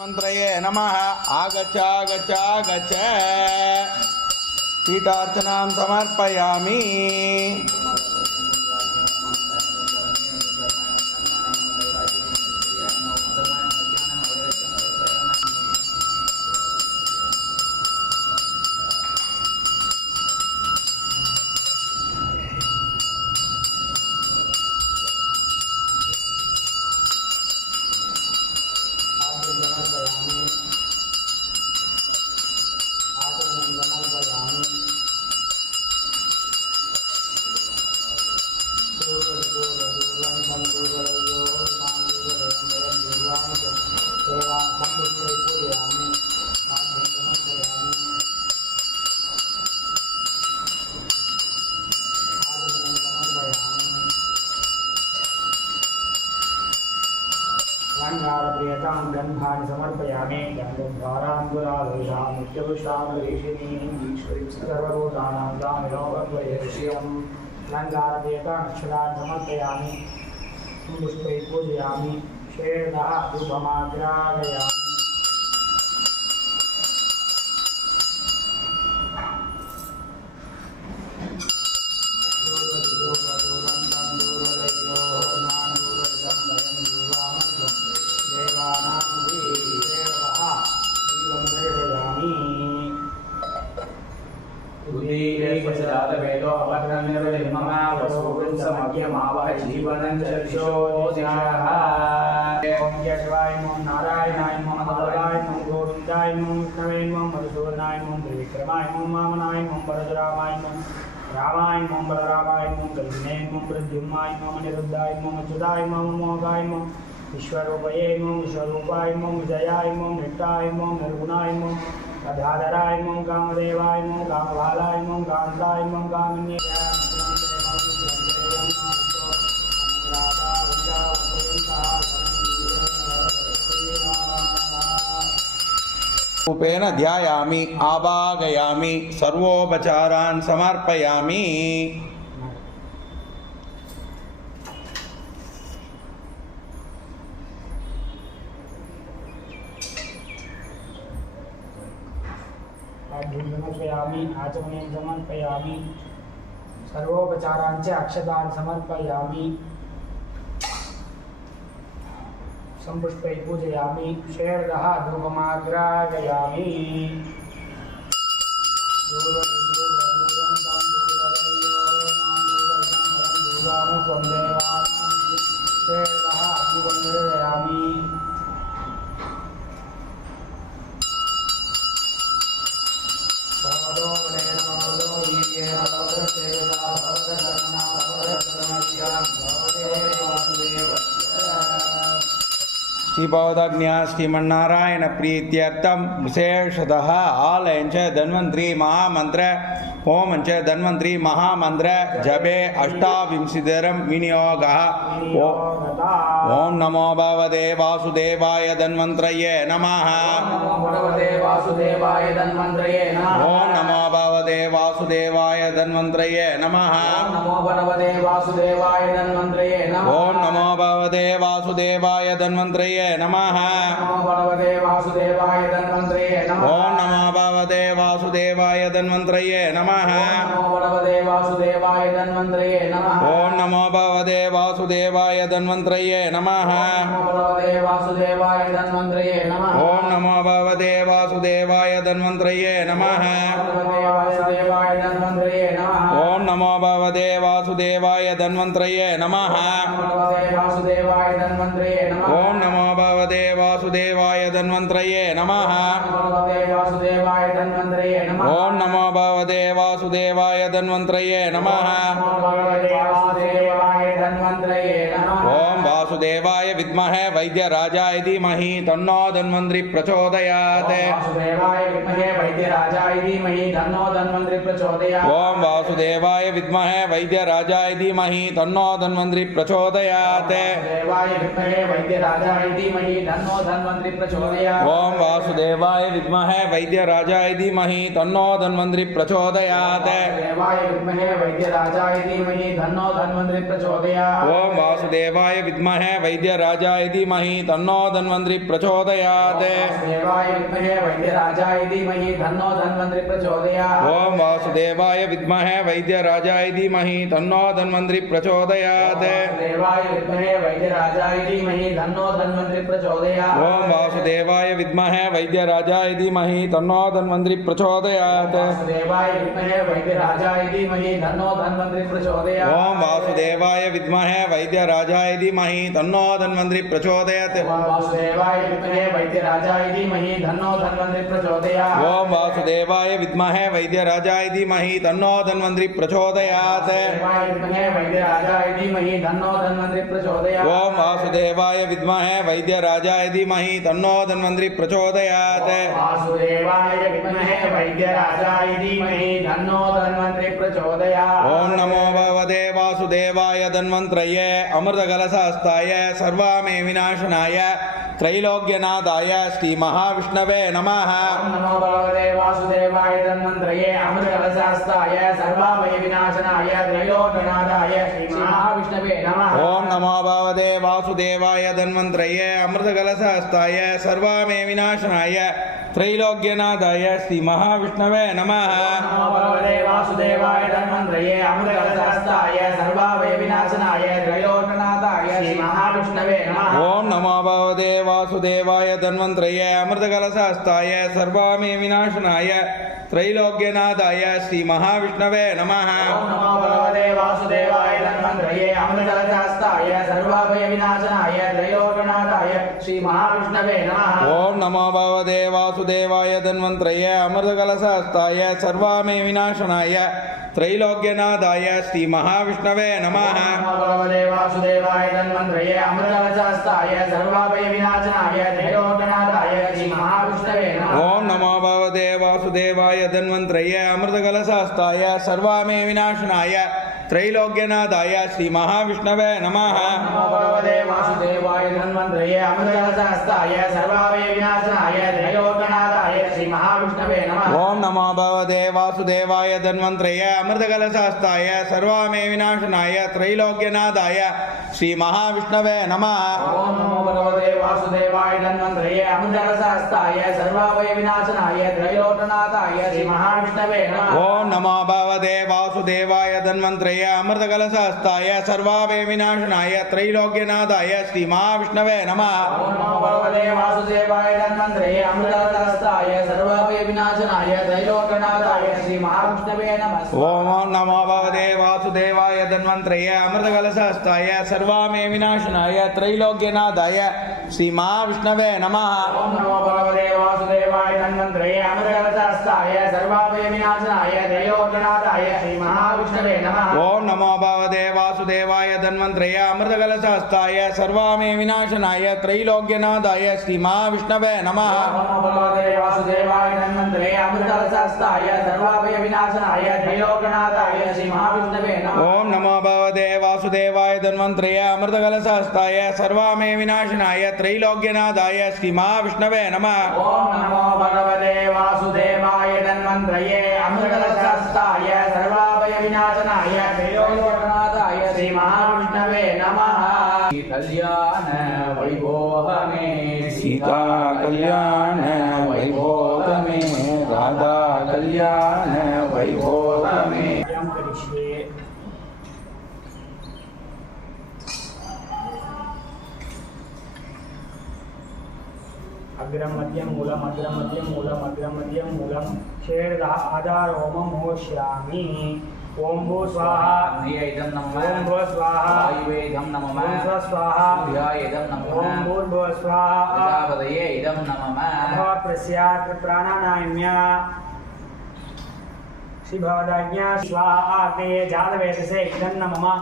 मंत्रये नमः। आगच्छ आगच्छ आगच्छ। पीठार्चनां समर्पयामि। प्रियतां गन्धानि समर्पयामि। गन्धद्वाराङ्गुरावेशां नित्यपुष्टामरीषिणीं सर्वभूतानां दामिनोपद्वयेष्यम् अलङ्कारप्रियतां अक्षरान् समर्पयामि। पुष्पैः पूजयामि। श्वेतः धूपमाग्राहयामि। शिवाय नमो नारायणाय नमो माधवाय नमो गोविंदाय नमो विष्णवे नमो मधुसूदनाय नमो त्रिविक्रमाय नमो वामनाय नमो परशुरामाय नमो रामाय नमो बलरामाय नमो कल्पिने नमो प्रद्युम्नाय नमो अनिरुद्धाय नमो अच्युताय नमो मोगाय नमो विश्वरूपये नमो विश्वरूपाय नमो विजयाय नमो नित्याय नमो निर्गुणाय नमो गदाधराय नमो कामदेवाय नमो कामबालाय नमो कांताय नमो कामिन्ये रूपेण ध्यायामि। आवाहयामि। सर्वोपचारान् समर्पयामि। समर्पयामि। आचमनीं समर्पयामि। सर्वोपचारान् च अक्षतान् समर्पयामि। संपुष्पैः पूजयामि। श्वेतः धूपमाग्राहयामि। श्वेतः दीपं निर्वयामि। श्रीभवदग्न्या श्रीमन्नारायण प्रीत्यर्थम विशेषतः आलयञ्च धन्वन्त्री महामंत्र होमञ्च धन्वन्त्री महामंत्र जपे अष्टाविंशतितरं विनियोगः। ओम नमो भगवते वासुदेवाय धन्वन्त्रये नमः। ओम नमो भगवते वासुदेवाय धन्वन्त्रये नमः। ओम नमो भगवते वासुदेवाय धन्वन्त्रये नमः। ओम नमो भगवते वासुदेवाय धन्वन्त्रये नमः। ओम नमो भगवते वासुदेवाय धन्वन्त्रये नमः। ओम नमो भगवते वासुदेवाय धन्वन्त्रये नमः। ओम नमो भगवते वासुदेवाय धन्वन्त्रये नमः। ओम नमो भगवते वासुदेवाय धन्वन्त्रये नमः। ओम नमो भगवते वासुदेवाय धन्वन्त्रये नमः। ओम नमो भगवते वासुदेवाय धन्वन्त्रये नमः। ओम वासुदेवाय विद्महे वैद्यराजाय धीमहि तन्नो धन्वन्त्री प्रचोदयात्। ओम वासुदेवाय विद्महे वैद्यराजाय धीमहि तन्नो धन्वन्त्री प्रचोदयात्। ओम वासुदेवाय विद्महे वैद्यराजाय धीमहि तन्नो धन्वन्त्री प्रचोदयात्। ओम वासुदेवाय विद्महे विद्महे वैद्यराजाय धीमहि तन्नो धन्वन्तरि प्रचोदयात् वासुदेवाय विद्महे वैद्यराजाय धीमहि तन्नो धन्वन्तरि प्रचोदयात् ओम वासुदेवाय विद्महे वैद्यराजाय धीमहि तन्नो धन्वन्तरि प्रचोदयात् वासुदेवाय विद्महे वैद्यराजाय धीमहि तन्नो धन्वन्तरि प्रचोदयात् ओम वासुदेवाय विद्महे वैद्यराजाय धीमहि तन्नो धन्वन्तरि प्रचोदयात् वासुदेवाय विद्महे वैद्यराजाय धीमहि तन्नो धन्वन्तरि प्रचोदयात् ओम वासुदेवाय विद्महे वैद्यराजाय धीमहि तन्नो धन्वन्तरि प्रचोदयात् वासुदेवाय विद्महे वैद्यराजाय धीमहि तन्नो धन्वन्तरि प्रचोदयात् ओम वासुदेवाय विद्महे वैद्यराजाय धीमहि तन्नो धन्वन्तरि प्रचोदयात् ओम वासुदेवाय विद्महे वैद्यराजाय धीमहि तन्नो धन्वन्तरि प्रचोदयात् वासुदेवाय विद्महे वैद्यराजाय धीमहि तन्नो धन्वन्तरि प्रचोदयात् ओम नमो भगवते वासुदेवाय धन्वन्त्रये अमृतकलशहस्ताय सर्वामे विनाशनाय त्रैलोक्यनाथाय श्री महाविष्णवे नमः नमो भगवते वासुदेवाय धन्वन्त्रये अमृतकलशहस्ताय सर्वाभय विनाशनाय त्रैलोक्यनाथाय श्री महाविष्णवे नमः ओम नमो भगवते वासुदेवाय धन्वन्त्रये अमृतकलशहस्ताय सर्वामे विनाशनाय त्रैलोक्यनाथाय श्री महाविष्णवे नमः नमो भगवते वासुदेवाय धन्वन्त्रये अमृतकलशहस्ताय सर्वाभय विनाशनाय त्रैलोक्यनाथाय श्री महाविष्णवे नमः ओम नमो भगवते वासुदेवाय धन्वन्त्रये अमृतकलशहस्ताय सर्वामे विनाशनाय त्रैलोक्यनाथाय श्री महाविष्णवे नमः ओम नमो भगवते वासुदेवाय धन्वन्त्रये अमृतकलशहस्ताय सर्वाभय विनाशनाय त्रैलोक्यनाथाय श्री महाविष्णवे नमः ओम नमो भगवते वासुदेवाय धन्वन्त्रये अमृतकलशहस्ताय सर्वामे विनाशनाय त्रैलोक्यनाथाय श्री महाविष्णवे नमः नमो भगवते वासुदेवाय धन्वन्त्रये अमृतकलशहस्ताय सर्वाभय विनाशनाय त्रैलोक्यनाथाय श्री महाविष्णवे नमः ओम नमो भगवते वासुदेवाय धन्वन्त्रये अमृतकलशहस्ताय सर्वामे विनाशनाय त्रैलोक्यनाथाय श्री महाविष्णवे नमः नमो भगवते वासुदेवाय धन्वन्त्रये अमृतकलशहस्ताय सर्वाभय विनाशनाय त्रैलोक्यनाथाय श्री महाविष्णवे नमः ओम नमो भगवते वासुदेवाय धन्वन्त्रये अमृतकलशहस्ताय सर्वामे विनाशनाय त्रैलोक्यनाथाय श्री महाविष्णवे नमः ओम नमो भगवते वासुदेवाय धन्वन्त्रये अमृतकलशहस्ताय सर्वाभय विनाशनाय त्रैलोक्यनाथाय श्री महाविष्णवे नमः ओम नमो भगवते वासुदेवाय धन्वन्त्रये अमृतकलशहस्ताय सर्वाभय विनाशनाय त्रैलोक्यनाथाय श्री महाविष्णवे नमः ओम नमो भगवते वासुदेवाय धन्वन्त्रये अमृतकलशहस्ताय सर्वाभय विनाशनाय त्रैलोक्यनाथाय श्री महाविष्णवे नमः ओम नमो भगवते वासुदेवाय धन्वन्त्रये अमृतकलशहस्ताय सर्वामे विनाशनाय त्रैलोक्यनाथाय श्री महाविष्णवे नमः ओम नमो भगवते वासुदेवाय धन्वन्त्रये अमृतकलशहस्ताय सर्वाभय विनाशनाय त्रैलोक्यनाथाय श्री महाविष्णवे नमः ओम नमो भगवते वासुदेवाय धन्वन्त्रये अमृतकलशहस्ताय सर्वामे विनाशनाय त्रैलोक्यनाथाय श्री महाविष्णवे नमः ओम नमो भगवते वासुदेवाय धन्वन्त्रये अमृतकलशहस्ताय सर्वाभय विनाशनाय त्रैलोक्यनाथाय श्री महाविष्णवे नमः ओम नमो भगवते वासुदेवाय धन्वन्त्रये अमृतकलशहस्ताय सर्वामे विनाशनाय त्रैलोक्यनाथाय श्री महाविष्णवे नमः ओम नमो भगवते वासुदेवाय धन्वन्त्रये अमृतकलशहस्ताय सर्वाभय विनाशनाय त्रैलोक्यनाथाय श्री महाविष्णवे नमः कल्याण वैभोगमे सीता कल्याण वैभोगमे राधा कल्याण वैभोगमे अग्रम मध्यम मूलम अग्रम मध्यम मूलम अग्रम मध्यम मूलम छेद आधार ओम मोष्यामि ओम भू स्वाहा इदं नमः ओम भू स्वाहा वायुवे इदं नमः ओम स्व स्वाहा सूर्याय इदं नमः ओम भूर्भुव स्वाहा प्रजापतये इदं नमः भव प्रस्यात् प्राणानाम्या श्री भवदाज्ञा स्वाहा आग्नेये जातवेदसे इदं नमः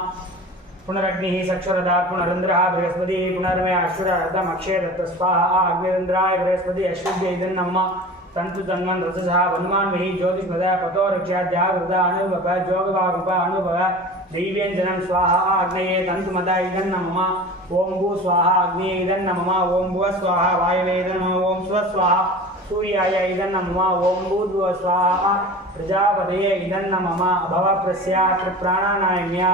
पुनरग्निः चक्षुरदा पुनरिन्द्रः बृहस्पतिः पुनर्मे अश्वरदम् अक्षयदत्त स्वाहा अग्निरिन्द्राय बृहस्पति अश्विद्य इदं नमः तंतु तन्मन् रससः वन्मान्महि ज्योतिष्मदः पतो रक्ष्याद्यावृता अनुभव जोगवारूप अनुभव दैव्यञ्जनं स्वाहा अग्नये तन्तुमदा इदं नमः ओम भू स्वाहा अग्निये इदं नमः ओम भुव स्वाहा वायवे इदं नमः ओम स्व स्वाहा सूर्याय इदं नमः ओम भूर्भुव स्वाहा प्रजापतये इदं नमः भव प्रस्यात् प्राणानाम्या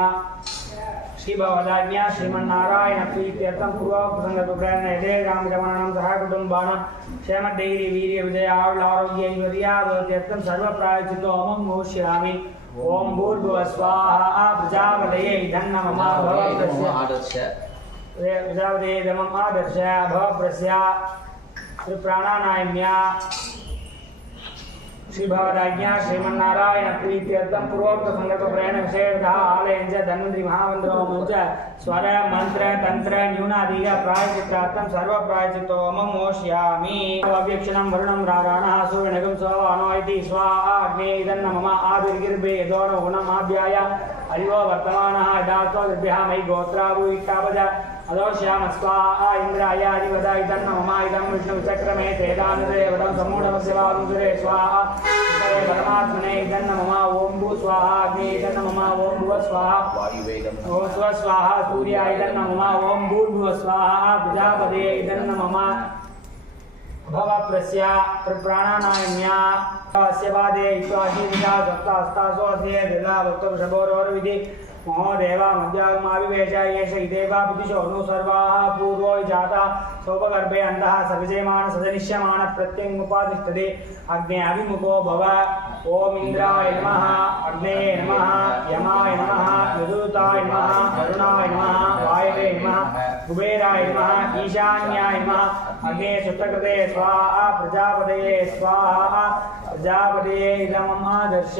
श्री भवदाज्ञा श्रीमन्नारायण प्रीत्यर्थम पूर्वोक्त प्रेरणा यदे रामजमानं सह कुटुंबानां क्षेम धैर्य वीर्य विजय आरोग्य ऐश्वर्यार्थम सर्व प्रायचितो ओम मोष्यामि ओम भूर्भुवः स्वाहा प्रजापतये धन्नमः भवप्रस्य प्रजापतये धम्मः आदर्श भवप्रस्य प्राणानायम्या श्री भवदाज्ञा श्रीमन्नारायण प्रीत्यर्थम पूर्वोक्त संगत प्रेरण विषयतः आलयं च धन्वंतरि महामन्त्रोमं च स्वर मंत्र तंत्र न्यूनादीय प्रायश्चित्तार्थं सर्व प्रायश्चित्तोमं मोष्यामि अव्यक्षणं वरुणं राराणः सूर्यनगं स्वानो इति स्वाहा अग्ने इदन्नमम आदिर्गिर्भे दोनो गुणम् आभ्याय हरिवो वर्तमानः दातो दिभ्यः मयि गोत्रावु इत्तावज अदोष्याम स्वाहा इंद्राय अधिवद इदन्नमम इदं विष्णुचक्रमे तेदानुदेवतं सम्मूढमस्य वासुरे स्वाहा परमात्मने इदन्नमम ओम भू स्वाहा अग्ने इदन्नमम ओम भुव स्वाहा ओम स्व स्वाहा सूर्याय इदन्नमम ओम भूर्भुवः स्वाहा प्रजापतये इदन्नमम भवप्रस्य प्राणानायम्या अस्य वादे इत्वाशीनिका सप्तास्तासो अस्य ददा वक्तवृषभोरोर्विधि महो देवा मध्यागमाविवेश येष इदेवा बुद्धिशो नु सर्वाः पूर्वो जाता सोपगर्भे अन्तः सविजयमान सजनिष्यमान प्रत्यङ्मुपातिष्ठते अग्ने अभिमुखो भव ओम इंद्राय नमः अग्नेये नमः यमाय नमः विद्युताय नमः वरुणाय नमः वायवे नमः कुबेराय नमः ईशान्याय नमः अग्ने सुतकृते स्वाहा प्रजापतये स्वाहा प्रजापतये इदमम् आदर्श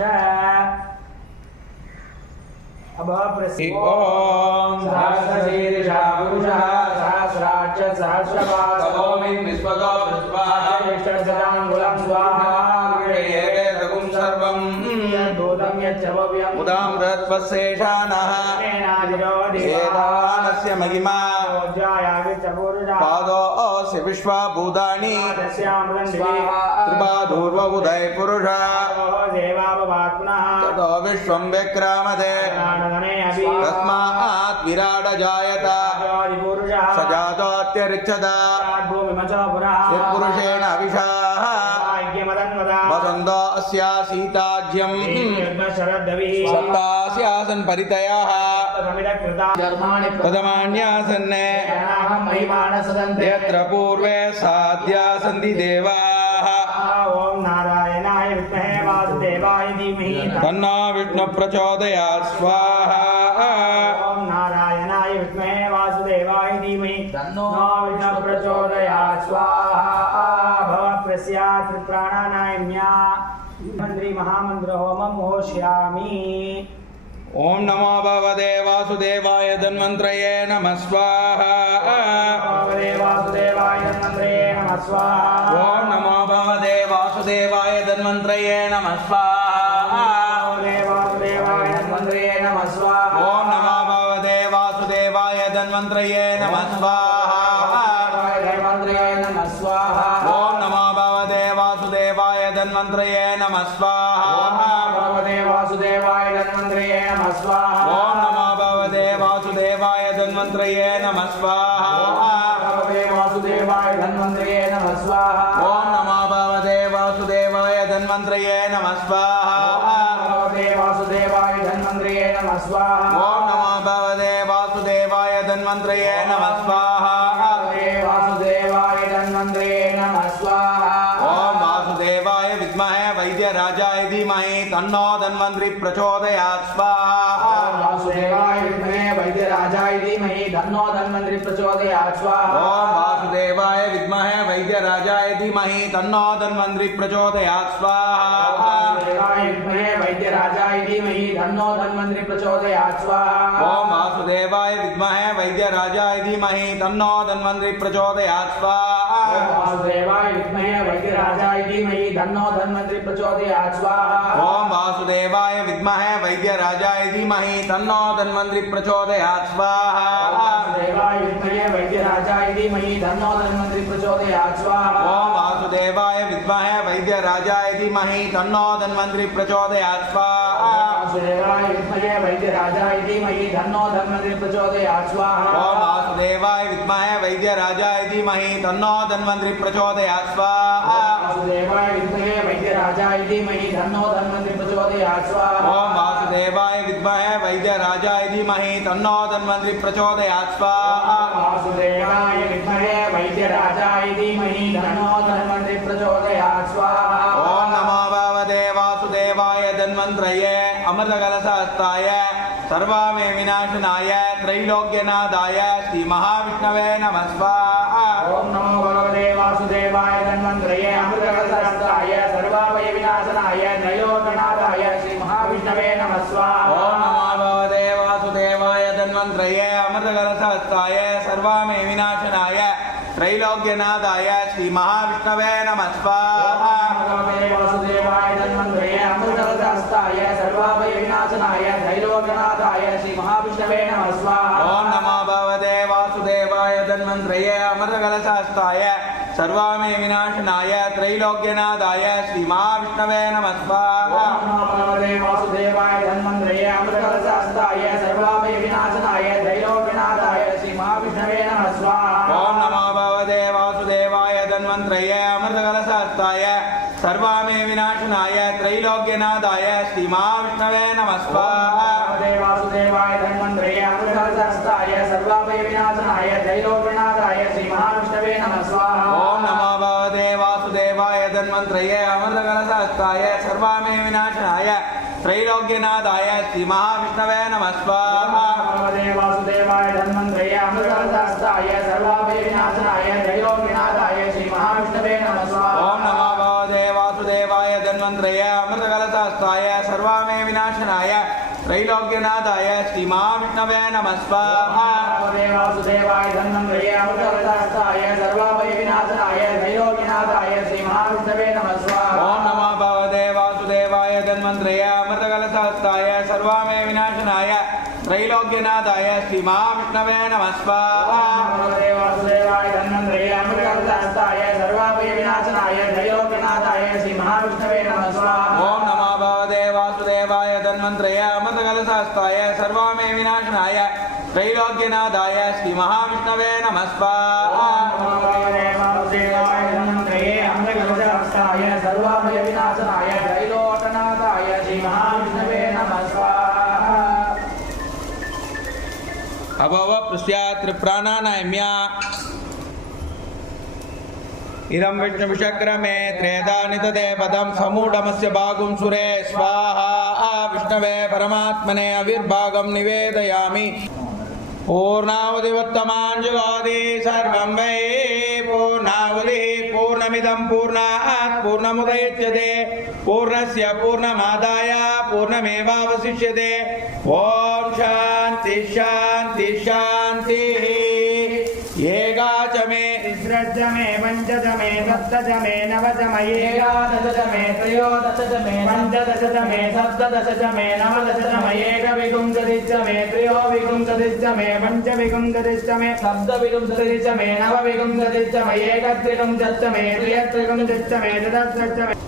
ओम सहस्रशीर्षा पुरुषः सहस्राक्ष सहस्रपाद तमोमिन् विश्वतो विश्वाहाष्टशताङ्गुलं स्वाहा विषयेवेदगुं सर्वं भूतं यच्चव्यम् उदामृतवशेषानः एतावानस्य महिमा पादोऽस्य विश्वभूतानि त्रिपादूर्वबुधै पुरुषः ततो विश्वं विक्रामते तस्मात् विराट जायत स जातोऽत्यरिच्छत यत्पुरुषेण अविशाः वसन्तो अस्यासीताज्यं सप्तास्यासन् परितयाः प्रथमान्यासन् यत्र पूर्वे साध्या सन्ति देवाः ओम नारायणाय विद्महे वासुदेवाय धीमहि तन्नो विष्णु प्रचोदयात् स्वाहा ओम नारायणाय विद्महे वासुदेवाय धीमहि तन्नो विष्णु प्रचोदयात् स्वाहा भवप्रस्य प्राणानायम्या मंत्री महामंत्र होमं मोष्यामि ओम नमो भगवते वासुदेवाय धन्वन्त्रये नमः स्वाहा भगवते वासुदेवाय धन्वन्त्रये नमः स्वाहा ओम नमो भगवते वासुदेवाय धन्वन्त्रये नमः स्वाहा वासुदेवाय धन्वन्त्रये नमः स्वाहा ओम नमो भगवते वासुदेवाय धन्वन्त्रये नमः स्वाहा धन्वन्त्रये नमः स्वाहा ओम नमो भगवते वासुदेवाय धन्वन्त्रये नमः स्वाहा भगवते वासुदेवाय धन्वन्त्रये नमः स्वाहा ओम नमो भगवते वासुदेवाय धन्वन्त्रये नमः स्वाहा भगवते वासुदेवाय धन्वन्त्रये नमः स्वाहा ओम नमो भगवते वासुदेवाय धन्वन्त्रये नमः स्वाहा भगवते वासुदेवाय धन्वन्त्रये नमः स्वाहा ओम नमो भगवते वासुदेवाय धन्वन्त्रये नमः स्वाहा भगवते वासुदेवाय धन्वन्त्रये नमः स्वाहा ओम वासुदेवाय विद्महे वैद्यराजाय धीमहि तन्नो धन्वन्त्री प्रचोदयात् स्वाहा वासुदेवाय विद्महे वैद्यराजाय धीमहि तन्नो धन्वन्त्री प्रचोदयात् स्वाहा ओम वासुदेवाय विद्महे वैद्यराजाय धीमहि तन्नो धन्वन्त्री प्रचोदयात् स्वाहा वासुदेवाय विद्महे वैद्यराजाय धीमहि तन्नो धन्वन्त्री प्रचोदयात् स्वाहा ओम वासुदेवाय विद्महे वैद्यराजाय धीमहि तन्नो धन्वन्त्री प्रचोदयात् स्वाहा वासुदेवाय विद्महे वैद्यराजाय धीमहि तन्नो धन्वन्त्री प्रचोदयात् स्वाहा ओम वासुदेवाय विद्महे वैद्यराजाय धीमहि तन्नो धन्वन्त्री प्रचोदयात् स्वाहा वासुदेवाय विद्महे वैद्यराजाय धीमहि तन्नो धन्वन्त्री प्रचोदयात् स्वाहा ओम वासुदेवाय विद्महे वैद्यराजाय धीमहि तन्नो धन्वन्त्री प्रचोदयात् स्वाहा वासुदेवाय विद्महे वैद्यराजाय धीमहि तन्नो धन्वन्त्री प्रचोदयात् स्वाहा ओम वासुदेवाय विद्महे वैद्यराजाय धीमहि तन्नो धन्वन्त्री प्रचोदयात् स्वाहा वासुदेवाय विद्महे वैद्यराजाय धीमहि तन्नो धन्वन्त्री प्रचोदयात् स्वाहा ओम वासुदेवाय विद्महे वैद्यराजाय धीमहि तन्नो धन्वन्तरि प्रचोदयात् स्वाहा वासुदेवाय विद्महे वैद्यराजाय धीमहि तन्नो धन्वन्तरि प्रचोदयात् स्वाहा ओम नमो भगवते वासुदेवाय धन्वन्त्रये अमृतकलशहस्ताय सर्वामे विनाशनाय त्रैलोक्यनाथाय श्री महाविष्णवे नमः स्वाहा ओम नमो भगवते वासुदेवाय धन्वन्तरये अमृतकलशहस्ताय सर्वाभय विनाशनाय त्रैलोक्यनाथाय श्री महाविष्णवे नमः स्वाहा ओम नमो भगवते वासुदेवाय धन्वन्त्रये अमृतकलशहस्ताय सर्वामे विनाशनाय त्रैलोक्यनाथाय श्री महाविष्णवे नमः स्वाहा भगवते वासुदेवाय धन्वन्तरये अमृतकलशहस्ताय सर्वाभय विनाशनाय त्रैलोक्यनाथाय श्री महाविष्णवे नमः स्वाहा ओम नमो भगवते वासुदेवाय धन्वन्त्रये अमृतकलशहस्ताय सर्वामे विनाशनाय त्रैलोक्यनाथाय श्री महाविष्णवे नमः स्वाहा ओम नमो भगवते वासुदेवाय धन्वन्तरये अमृतकलशहस्ताय सर्वाभय विनाशनाय त्रैलोक्यनाथाय श्री महाविष्णवे नमः स्वाहा ओम नमो भगवते वासुदेवाय धन्वन्त्रये अमृतकलशहस्ताय सर्वामे विनाशनाय त्रैलोक्यनाथाय श्री महाविष्णवे नमः स्वाहा भगवते वासुदेवाय धन्वन्तरये अमृतकलशहस्ताय सर्वाभय विनाशनाय त्रैलोक्यनाथाय श्री महाविष्णवे नमः स्वाहा ओम नमो भगवते वासुदेवाय धन्वन्त्रये अमृतकलशहस्ताय सर्वामे विनाशनाय त्रैलोक्यनाथाय श्री महाविष्णवे नमः स्वाहा भगवते वासुदेवाय धन्वन्तरये अमृतकलशहस्ताय सर्वाभय विनाशनाय त्रैलोक्यनाथाय श्री महाविष्णवे नमः स्वाहा ओम नमो भगवते वासुदेवाय धन्वन्त्रये अमृतकलशहस्ताय सर्वामे विनाशनाय त्रैलोक्यनाथाय श्री महाविष्णवे नमः स्वाहा भगवते वासुदेवाय धन्वन्तरये अमृतकलशहस्ताय सर्वाभय विनाशनाय त्रैलोक्यनाथाय श्री महाविष्णवे नमः स्वाहा ओम नमो भगवते वासुदेवाय धन्वन्त्रये अमृतकलशहस्ताय सर्वामे विनाशनाय त्रैलोक्यनाथाय श्री महाविष्णवे नमः स्वाहा भगवते वासुदेवाय धन्वन्तरये अमृतकलशहस्ताय सर्वाभय विनाशनाय त्रैलोक्यनाथाय श्री महाविष्णवे नमः स्वाहा ओम नमो भगवते वासुदेवाय धन्वन्त्रये अमृतकलशहस्ताय सर्वामे विनाशनाय त्रैलोक्यनाथाय श्री महाविष्णवे नमः स्वाहा भगवते वासुदेवाय धन्वन्तरये अमृतकलशहस्ताय सर्वाभय विनाशनाय त्रैलोक्यनाथाय श्री महाविष्णवे नमः स्वाहा अभव पृष्यात्र प्राणानाम्या इदं विष्णुविषक्रमे त्रेधानि तदे पदं समूढमस्य भागुं सुरे स्वाहा विष्णवे परमात्मने अविर्भागं निवेदयामि पूर्णावधिवत्तमाञ्जुगादि सर्वं वै पूर्णावधिः पूर्णमिदं पूर्णात् पूर्णमुदच्यते पूर्णस्य पूर्णमादाय पूर्णमेवावशिष्यते ॐ शान्ति शान्ति शान्तिः एकाच मे तिस्रज मे पञ्चज मे सप्तज मे नवज मे एकादश मे त्रयोदश मे पञ्चदश मे सप्तदश मे नवदश मे एकविंशतिश्च मे त्रयोविंशतिश्च मे पञ्चविंशतिश्च मे सप्तविंशतिश्च मे नवविंशतिश्च मे एकत्रिंशच्च मे त्र्यत्रिंशच्च मे चतुस्रश्च मे